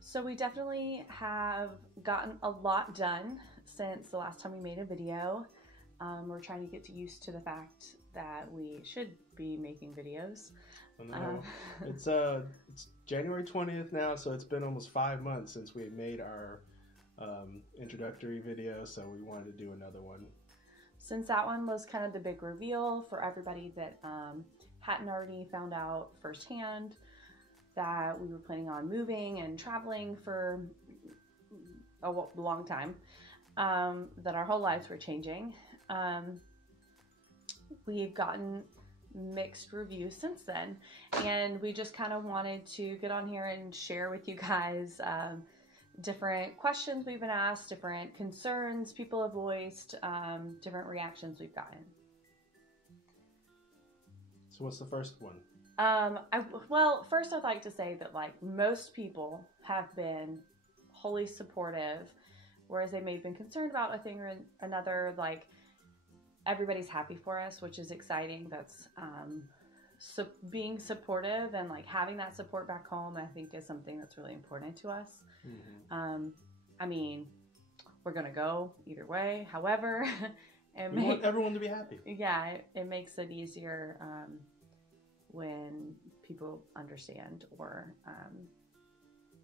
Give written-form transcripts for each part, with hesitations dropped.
So we definitely have gotten a lot done since the last time we made a video. We're trying to get used to the fact that we should be making videos. It's January 20th now, so it's been almost 5 months since we made our introductory video, so we wanted to do another one. Since that one was kind of the big reveal for everybody that hadn't already found out firsthand that we were planning on moving and traveling for a long time, that our whole lives were changing. We've gotten mixed reviews since then, and we just kind of wanted to get on here and share with you guys different questions we've been asked, different concerns people have voiced, different reactions we've gotten. So what's the first one? Well, first I'd like to say that like most people have been wholly supportive, whereas they may have been concerned about a thing or another. Like, everybody's happy for us, which is exciting. That's being supportive and like having that support back home, I think, is something that's really important to us. Mm-hmm. I mean, we're gonna go either way. However, we want everyone to be happy. Yeah, it makes it easier when people understand, or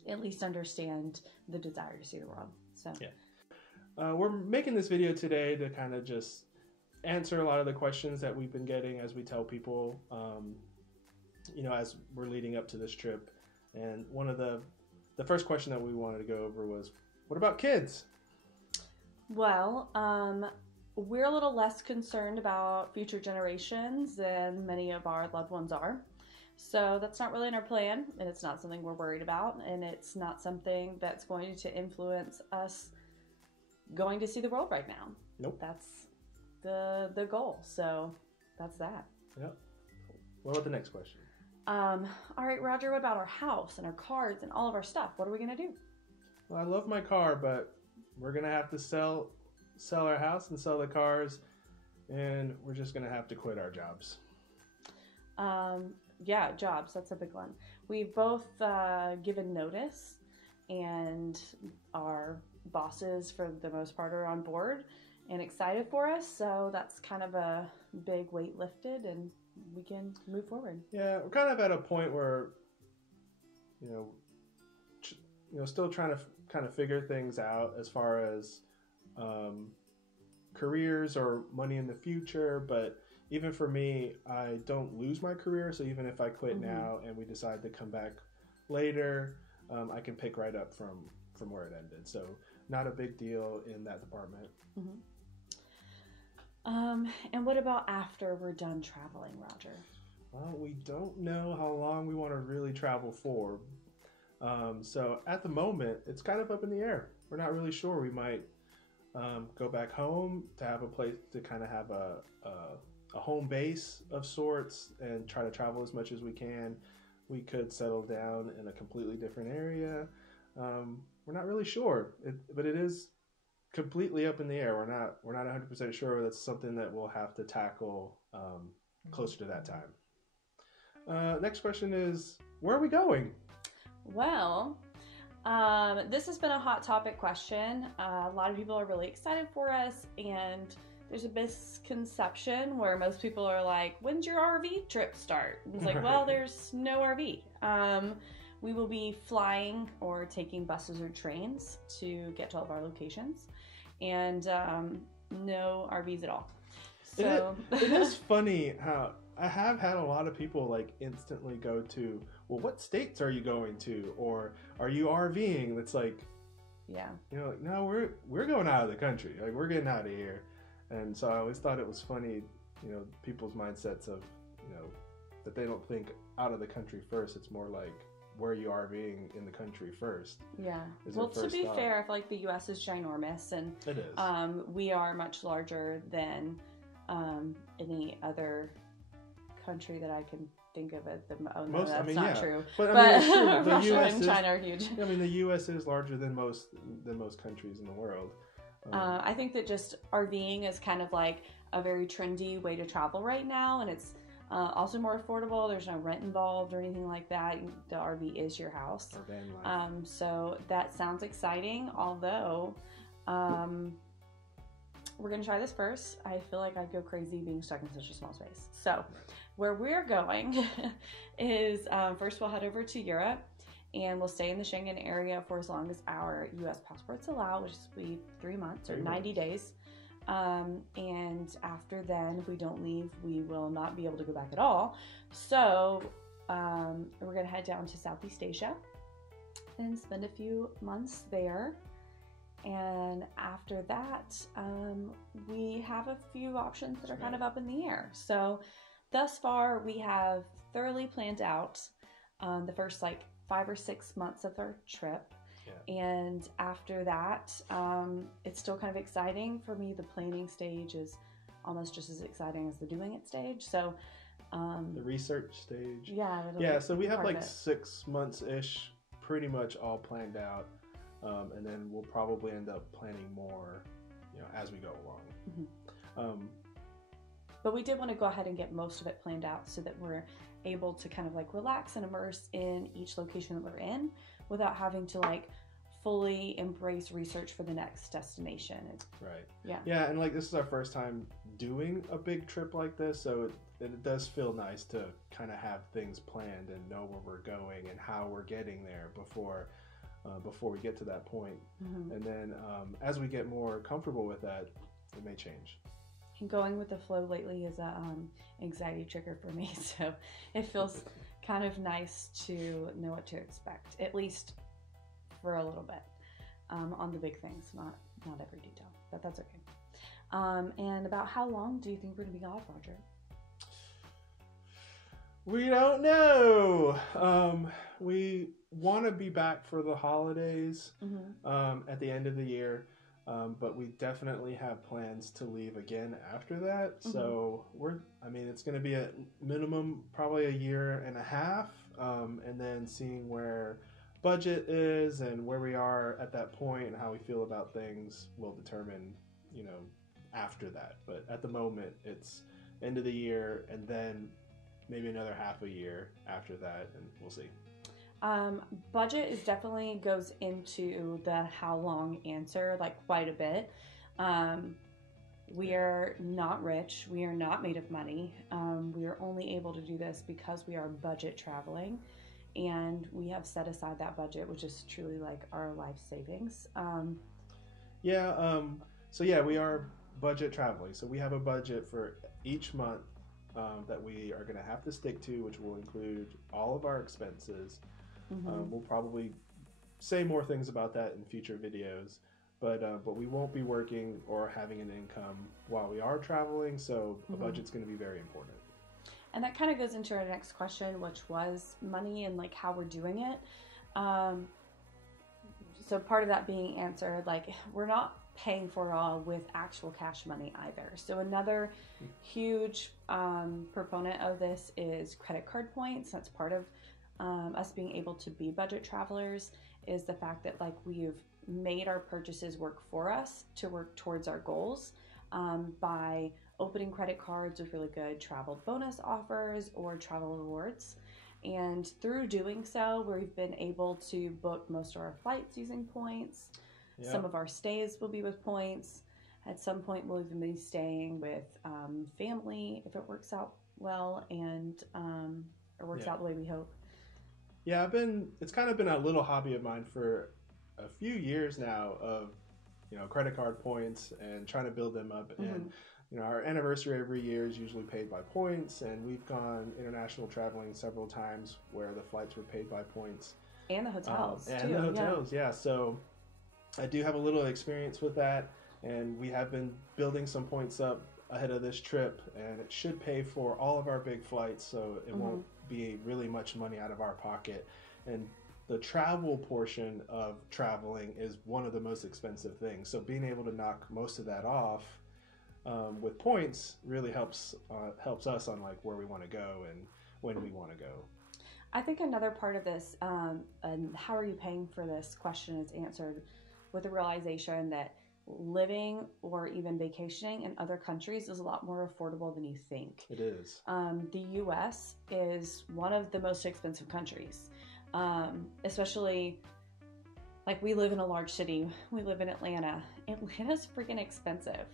at least understand the desire to see the world. So yeah, we're making this video today to kind of just answer a lot of the questions that we've been getting as we tell people, as we're leading up to this trip. And one of the first question that we wanted to go over was, what about kids? Well, we're a little less concerned about future generations than many of our loved ones are. So that's not really in our plan, and it's not something we're worried about, and it's not something that's going to influence us going to see the world right now. Nope. That's the goal. So that's that. Yep. What about the next question? All right, Roger, what about our house and our cars and all of our stuff? What are we going to do? Well, I love my car, but we're going to have to sell our house and sell the cars, and we're just going to have to quit our jobs. Yeah, jobs. That's a big one. We've both given notice, and our bosses, for the most part, are on board and excited for us. So that's kind of a big weight lifted, and we can move forward. Yeah, we're kind of at a point where, still trying to kind of figure things out as far as careers or money in the future. But even for me, I don't lose my career. So even if I quit mm-hmm. now and we decide to come back later, I can pick right up from where it ended. So not a big deal in that department. Mm-hmm. And what about after we're done traveling, Roger? Well, we don't know how long we want to really travel for. So at the moment, it's kind of up in the air. We're not really sure. We might go back home to have a place to kind of have a home base of sorts and try to travel as much as we can. We could settle down in a completely different area. We're not really sure, but it is completely up in the air. We're not 100% sure. That's something that we'll have to tackle closer to that time. Next question is, where are we going? Well, this has been a hot topic question. A lot of people are really excited for us, and there's a misconception where most people are like, when's your RV trip start? And it's like, well, there's no RV. We will be flying or taking buses or trains to get to all of our locations, and no RVs at all. So it is funny how I have had a lot of people like instantly go to, well, what states are you going to, or are you RVing? That's like, yeah, like, no, we're going out of the country. Like, we're getting out of here. And so I always thought it was funny, people's mindsets of, that they don't think out of the country first. It's more like, where are you RVing in the country first? Yeah. Well, to be fair, I feel like the U.S. is ginormous, and it is. We are much larger than any other country that I can think of at the moment. Oh, no, that's not true. But I mean, true. The Russia US and China are huge. I mean, the U.S. is larger than most countries in the world. I think that just RVing is kind of like a very trendy way to travel right now, and it's Also more affordable. There's no rent involved or anything like that. The RV is your house. Or van life. So that sounds exciting, although we're going to try this first. I feel like I'd go crazy being stuck in such a small space. So where we're going is first we'll head over to Europe, and we'll stay in the Schengen area for as long as our U.S. passports allow, which is 3 months or 90 days. And after then, if we don't leave, we will not be able to go back at all. So we're going to head down to Southeast Asia and spend a few months there. And after that, we have a few options that are kind of up in the air. So thus far, we have thoroughly planned out the first 5 or 6 months of our trip. Yeah. And after that, it's still kind of exciting. For me, the planning stage is almost just as exciting as the doing it stage. So the research stage. Yeah. So we have 6 months-ish pretty much all planned out. And then we'll probably end up planning more, as we go along. But we did want to go ahead and get most of it planned out so that we're able to kind of relax and immerse in each location that we're in without having to fully embrace research for the next destination. Right. Yeah. Yeah, and this is our first time doing a big trip like this, so it does feel nice to kind of have things planned and know where we're going and how we're getting there before we get to that point. And then as we get more comfortable with that, it may change. And going with the flow lately is a anxiety trigger for me, so it feels kind of nice to know what to expect, at least for a little bit, on the big things, not every detail, but that's okay. And about how long do you think we're going to be gone, Roger? We don't know. We want to be back for the holidays at the end of the year, but we definitely have plans to leave again after that. So it's going to be a minimum probably 1.5 years, and then seeing where budget is and where we are at that point and how we feel about things will determine, after that. But at the moment, it's end of the year and then maybe another 0.5 year after that, and we'll see. Budget is definitely goes into the how long answer quite a bit. We are not rich. We are not made of money. We are only able to do this because we are budget traveling, and we have set aside that budget, which is truly our life savings. We are budget traveling. So we have a budget for each month that we are going to have to stick to, which will include all of our expenses. We'll probably say more things about that in future videos, but we won't be working or having an income while we are traveling, so a budget's going to be very important. And that kind of goes into our next question, which was money and how we're doing it. So part of that being answered, we're not paying for it all with actual cash money either. So another huge proponent of this is credit card points. That's part of us being able to be budget travelers, is the fact that we've made our purchases work for us to work towards our goals by opening credit cards with really good travel bonus offers or travel rewards. And through doing so, we've been able to book most of our flights using points. Yep. Some of our stays will be with points. At some point, we'll even be staying with family if it works out well and it works out the way we hope. Yeah, it's kind of been a little hobby of mine for a few years now of, credit card points and trying to build them up. And, our anniversary every year is usually paid by points, and we've gone international traveling several times where the flights were paid by points. And the hotels, too. And the hotels, yeah. So I do have a little experience with that, and we have been building some points up ahead of this trip, and it should pay for all of our big flights, so it won't be really much money out of our pocket. And the travel portion of traveling is one of the most expensive things, so being able to knock most of that off with points really helps us on where we want to go and when we want to go. I think another part of this, and how are you paying for this question, is answered with the realization that living or even vacationing in other countries is a lot more affordable than you think. It is. The US is one of the most expensive countries, especially like we live in a large city. We live in Atlanta. Atlanta's freaking expensive.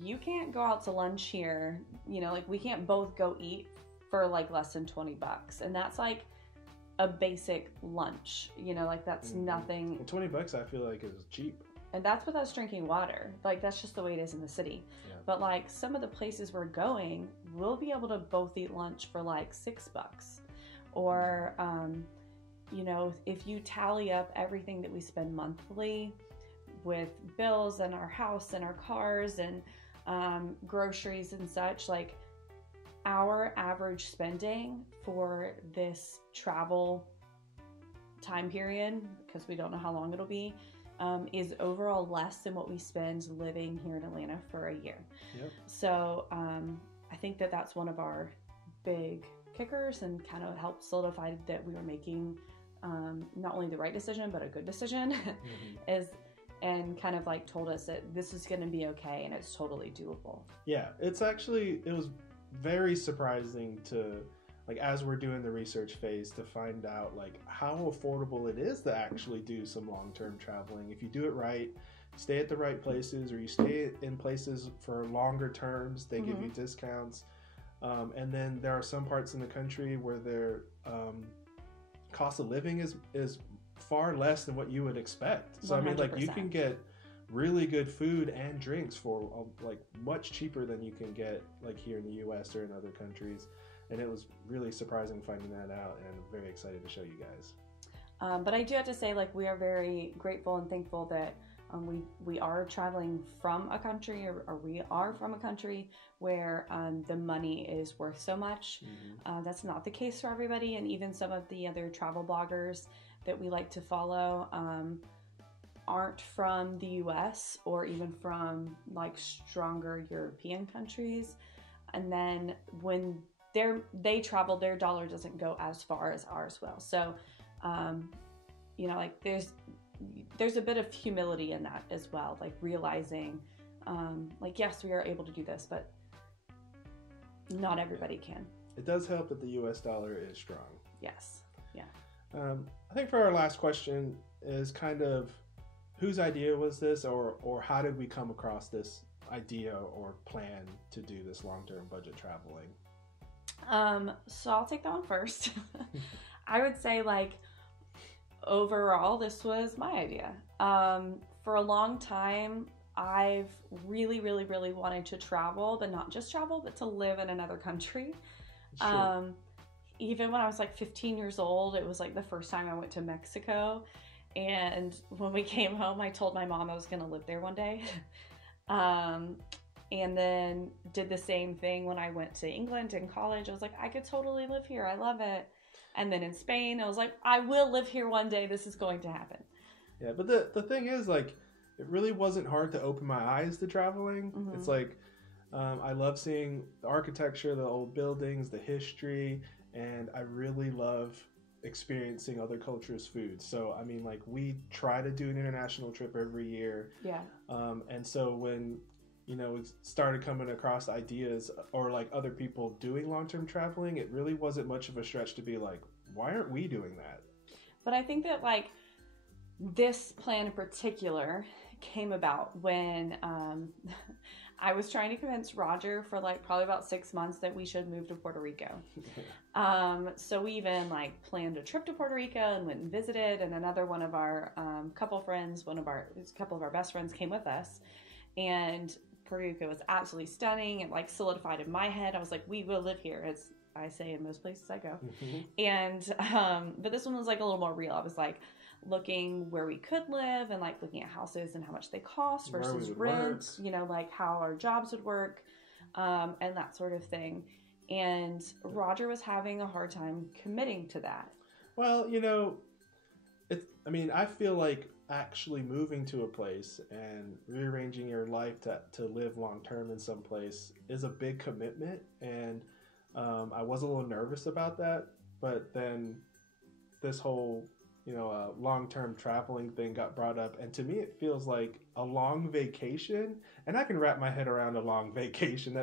You can't go out to lunch here, you know, like we can't both go eat for like less than $20. And that's like a basic lunch, you know, like that's nothing. And $20 I feel like is cheap. And that's with us drinking water. Like that's just the way it is in the city. Yeah. But like some of the places we're going, we'll be able to both eat lunch for like $6. Or, you know, if you tally up everything that we spend monthly with bills and our house and our cars and groceries and such, like our average spending for this travel time period, because we don't know how long it'll be, is overall less than what we spend living here in Atlanta for a year. Yep. So I think that that's one of our big kickers and kind of helped solidify that we were making not only the right decision, but a good decision and kind of like told us that this is going to be okay and it's totally doable. Yeah, it was very surprising to, like, as we're doing the research phase, to find out like how affordable it is to actually do some long-term traveling. If you do it right, stay at the right places, or you stay in places for longer terms, they give you discounts. And then there are some parts in the country where their cost of living is far less than what you would expect. So 100%. I mean, like, you can get really good food and drinks for like much cheaper than you can get like here in the US or in other countries. And it was really surprising finding that out, and I'm very excited to show you guys. But I do have to say, like, we are very grateful and thankful that we are traveling from a country, or we are from a country where the money is worth so much. That's not the case for everybody, and even some of the other travel bloggers that we like to follow aren't from the US or even from like stronger European countries. And then when they travel, their dollar doesn't go as far as ours will. So, you know, like there's a bit of humility in that as well, like realizing, like, yes, we are able to do this, but not everybody can. It does help that the US dollar is strong. Yes. Yeah. I think for our last question is kind of, whose idea was this, or how did we come across this idea or plan to do this long-term budget traveling? So I'll take that one first. I would say, like, overall, this was my idea. For a long time, I've really, really, really wanted to travel, but not just travel, but to live in another country. Sure. Even when I was like 15 years old, it was like the first time I went to Mexico. And when we came home, I told my mom I was going to live there one day. And then did the same thing when I went to England in college. I was like, I could totally live here. I love it. And then in Spain, I was like, I will live here one day. This is going to happen. Yeah, but the thing is, like, it really wasn't hard to open my eyes to traveling. It's like, I love seeing the architecture, the old buildings, the history, and I really love experiencing other cultures' food. So, I mean, like, we try to do an international trip every year. Yeah. And so when, you know, we started coming across ideas or like other people doing long-term traveling, it really wasn't much of a stretch to be like, why aren't we doing that? But I think that, like, this plan in particular came about when I was trying to convince Roger for like probably about 6 months that we should move to Puerto Rico. So we even like planned a trip to Puerto Rico and went and visited, and another one of our couple of our best friends came with us, and Puerto Rico was absolutely stunning. It like solidified in my head. I was like, we will live here, as I say in most places I go. And but this one was like a little more real. I was like looking where we could live and like looking at houses and how much they cost versus rent, you know, like how our jobs would work, and that sort of thing. And Roger was having a hard time committing to that. Well, you know, I feel like actually moving to a place and rearranging your life to live long term in some place is a big commitment. And I was a little nervous about that, but then this whole, a long-term traveling thing got brought up, and to me it feels like a long vacation, and I can wrap my head around a long vacation.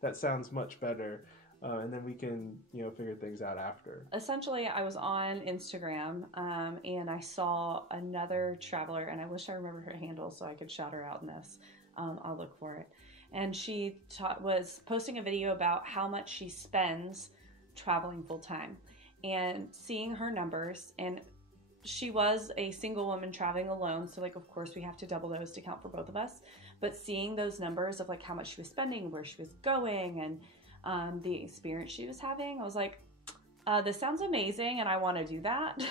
That sounds much better, and then we can figure things out after. Essentially, I was on Instagram and I saw another traveler, and I wish I remember her handle so I could shout her out in this. I'll look for it. And she was posting a video about how much she spends traveling full time, and seeing her numbers. And she was a single woman traveling alone, so like of course we have to double those to count for both of us. But seeing those numbers of like how much she was spending, where she was going, and the experience she was having, I was like, this sounds amazing and I want to do that.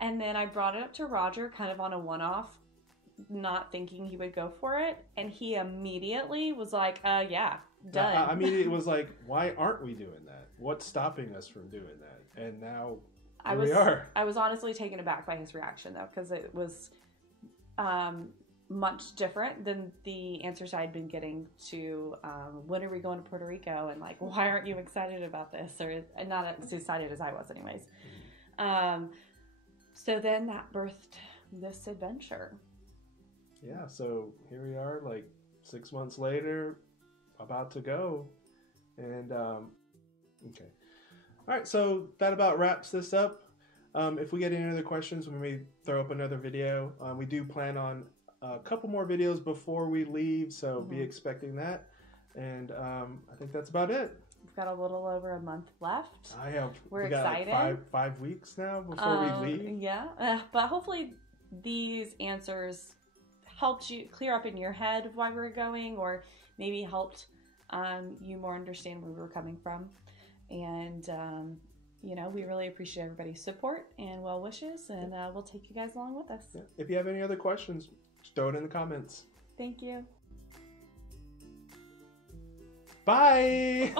And then I brought it up to Roger kind of on a one-off, not thinking he would go for it, and he immediately was like, yeah, done. I mean, it was like, why aren't we doing that? What's stopping us from doing that? And now we are. I was honestly taken aback by his reaction though, because it was much different than the answers I'd been getting to when are we going to Puerto Rico, and like, why aren't you excited about this, or not as excited as I was anyways. So then that birthed this adventure. Yeah, so here we are, like 6 months later, about to go. And okay. All right, so that about wraps this up. If we get any other questions, we may throw up another video. We do plan on a couple more videos before we leave, so be expecting that. And I think that's about it. We've got a little over a month left. We're excited. Got like five weeks now before we leave. Yeah, but hopefully these answers helped you clear up in your head why we're going, or maybe helped you more understand where we were coming from. And we really appreciate everybody's support and well wishes, and we'll take you guys along with us. Yeah. If you have any other questions, just throw it in the comments. Thank you. Bye.